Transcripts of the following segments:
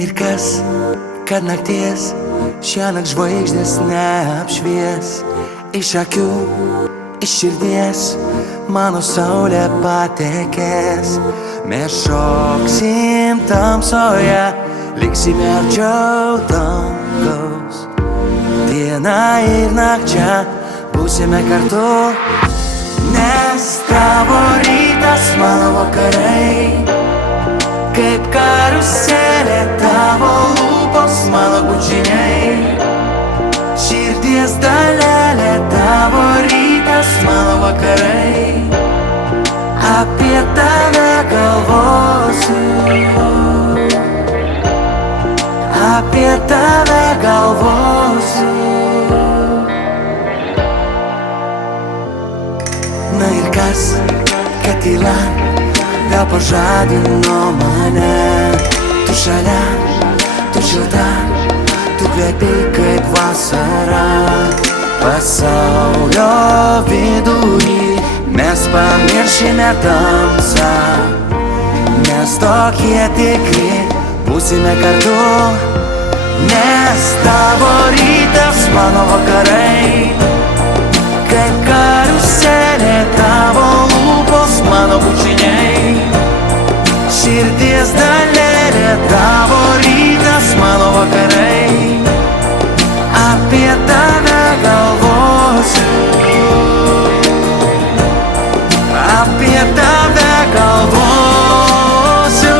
ir kas, kad nakties šiąnakt žvaigždės neapšvies. Iš akių, iš širdies mano saulė patekės. Mes šoksim tamsoje, liksime arčiau dangaus. Dieną ir nakčia būsime kartu, nes tavo rytas mano vakarai. Kaip karuselė tavo lūpos mano bučiniai. Širdies dalelė tavo rytas mano vakarai. Apie tave galvosiu, apie tave galvosiu. Na ir kas, kad tyla vėl pažadino mane. Tu šalia, tu šilta, tu kvepi kaip vasara. Pasaulio vidury mes pamiršime tamsą, nes tokie tikri būsime kartu. Nes tavo rytas mano vakarai. Kaip karuselė tavo lūpos mano bučiniai. Širdies dalelė tavo rytas mano vakarai. Apie tave galvosiu, apie tave galvosiu.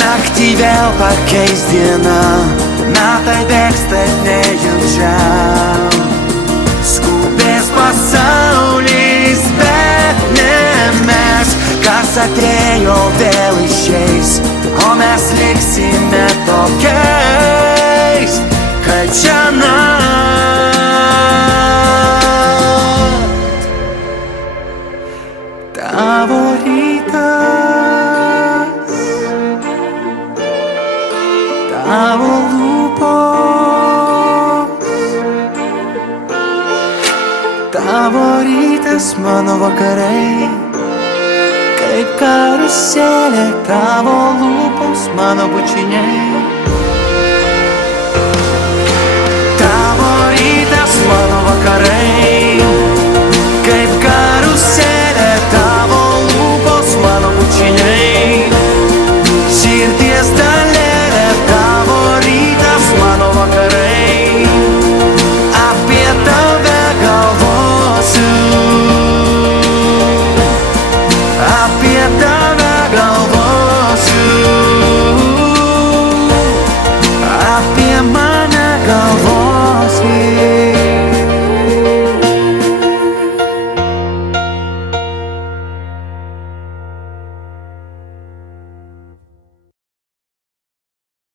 Naktį vėl pakeis diena, metai bėgs taip nejučia. Skubės pasaulis, bet ne mes. Kas atėjo vėl išeis, o mes liksime tokiais, kad šiąnakt tavo rytas, tavo lūpos, tavo rytas mano vakarai. Kaip karuselė tavo lūpos mano bučiniai. Tavo rytas mano vakarai.